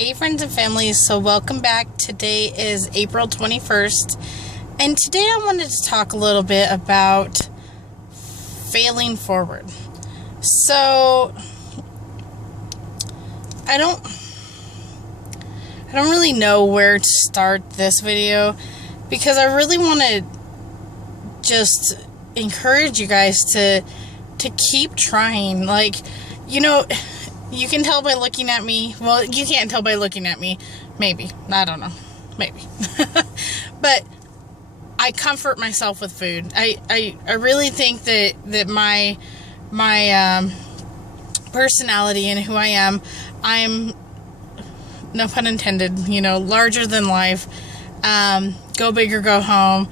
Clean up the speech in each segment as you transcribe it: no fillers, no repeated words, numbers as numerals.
Hey friends and family, so welcome back. Today is April 21st, and today I wanted to talk a little bit about failing forward. So, I don't really know where to start this video, because I really want to just encourage you guys to keep trying. Like, you can tell by looking at me. Well, you can't tell by looking at me. Maybe. I don't know. Maybe. But I comfort myself with food. I really think that my personality and who I am, I'm, no pun intended, larger than life. Go big or go home.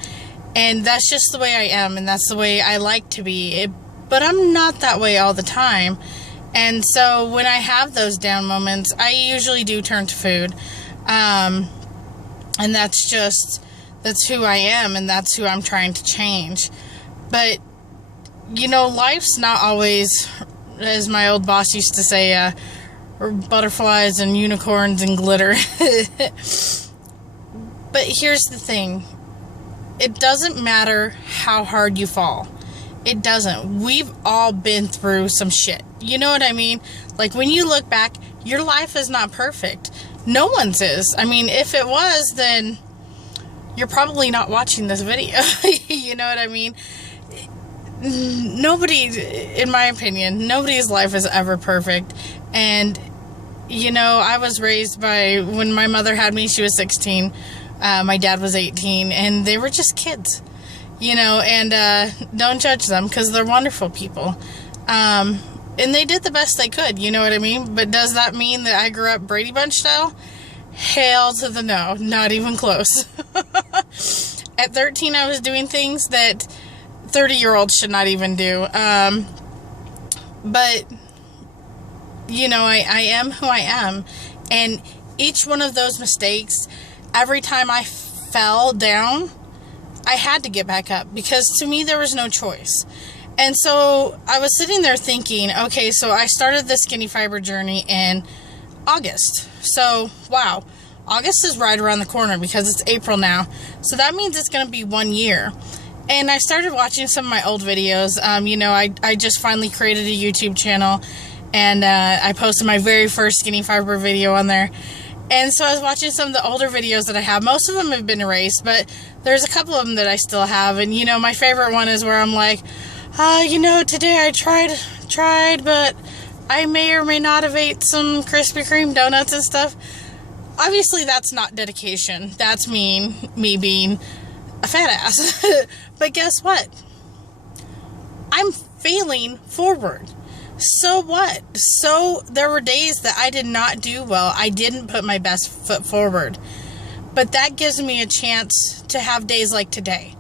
And that's just the way I am, and that's the way I like to be. But I'm not that way all the time. And so when I have those down moments, I usually do turn to food. And that's who I am, and that's who I'm trying to change. But, life's not always, as my old boss used to say, butterflies and unicorns and glitter. But here's the thing. It doesn't matter how hard you fall. It doesn't. We've all been through some shit. You know what I mean? Like, when you look back, your life is not perfect. No one's is. I mean, if it was, then you're probably not watching this video. You know what I mean? Nobody, in my opinion, nobody's life is ever perfect. And, I was raised by, when my mother had me, she was 16. My dad was 18. And they were just kids. And don't judge them, because they're wonderful people. And they did the best they could, you know what I mean? But does that mean that I grew up Brady Bunch style? Hell to the no, not even close. At 13, I was doing things that 30-year-olds should not even do. But, I am who I am. And each one of those mistakes, every time I fell down, I had to get back up, because to me there was no choice. And so I was sitting there thinking, okay, so I started the Skinny Fiber journey in August. So, wow, August is right around the corner, because it's April now. So that means it's going to be 1 year. And I started watching some of my old videos. I just finally created a YouTube channel, and I posted my very first Skinny Fiber video on there. And so I was watching some of the older videos that I have. Most of them have been erased, but there's a couple of them that I still have. And, my favorite one is where I'm like, today I tried, but I may or may not have ate some Krispy Kreme donuts and stuff. Obviously, that's not dedication. That's me being a fat ass. But guess what? I'm failing forward. So what? So there were days that I did not do well. I didn't put my best foot forward. But that gives me a chance to have days like today,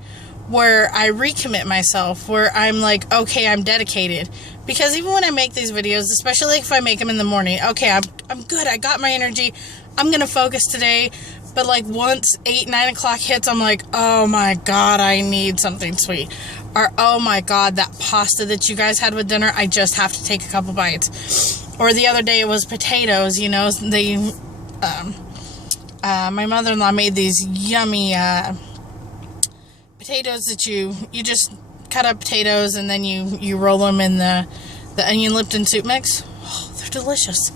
where I recommit myself, where I'm like, okay, I'm dedicated. Because even when I make these videos, especially if I make them in the morning, okay, I'm good, I got my energy, I'm going to focus today. But like once 8, 9 o'clock hits, I'm like, oh my God, I need something sweet. Or, oh my God, that pasta that you guys had with dinner, I just have to take a couple bites. Or the other day it was potatoes, my mother-in-law made these yummy, potatoes that you just cut up potatoes, and then you roll them in the onion Lipton soup mix. Oh, they're delicious.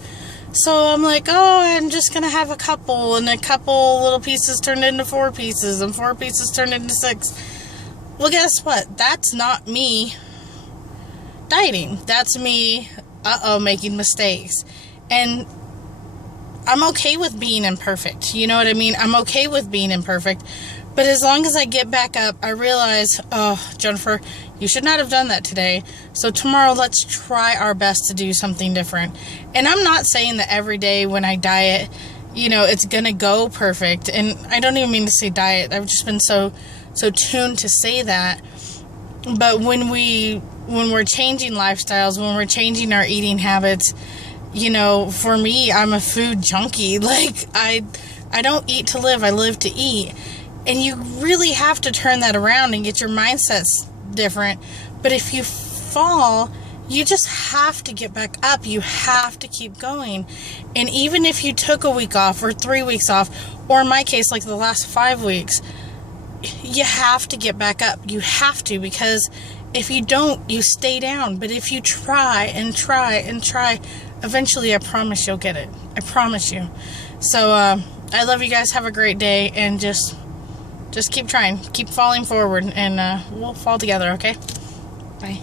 So I'm like, oh, I'm just going to have a couple, and a couple little pieces turned into 4 pieces, and 4 pieces turned into 6. Well, guess what? That's not me dieting. That's me, making mistakes. And I'm okay with being imperfect. You know what I mean? I'm okay with being imperfect. But as long as I get back up, I realize, oh, Jennifer, you should not have done that today. So tomorrow, let's try our best to do something different. And I'm not saying that every day when I diet, it's going to go perfect. And I don't even mean to say diet. I've just been so tuned to say that. But when we're changing lifestyles, when we're changing our eating habits, for me, I'm a food junkie. Like, I don't eat to live, I live to eat. And you really have to turn that around and get your mindsets different. But if you fall, you just have to get back up. You have to keep going. And even if you took a week off or 3 weeks off, or in my case, like the last 5 weeks, you have to get back up. You have to, because if you don't, you stay down. But if you try and try and try, eventually, I promise you'll get it. I promise you. So, I love you guys. Have a great day, and just keep trying. Keep falling forward, and we'll fall together, okay? Bye.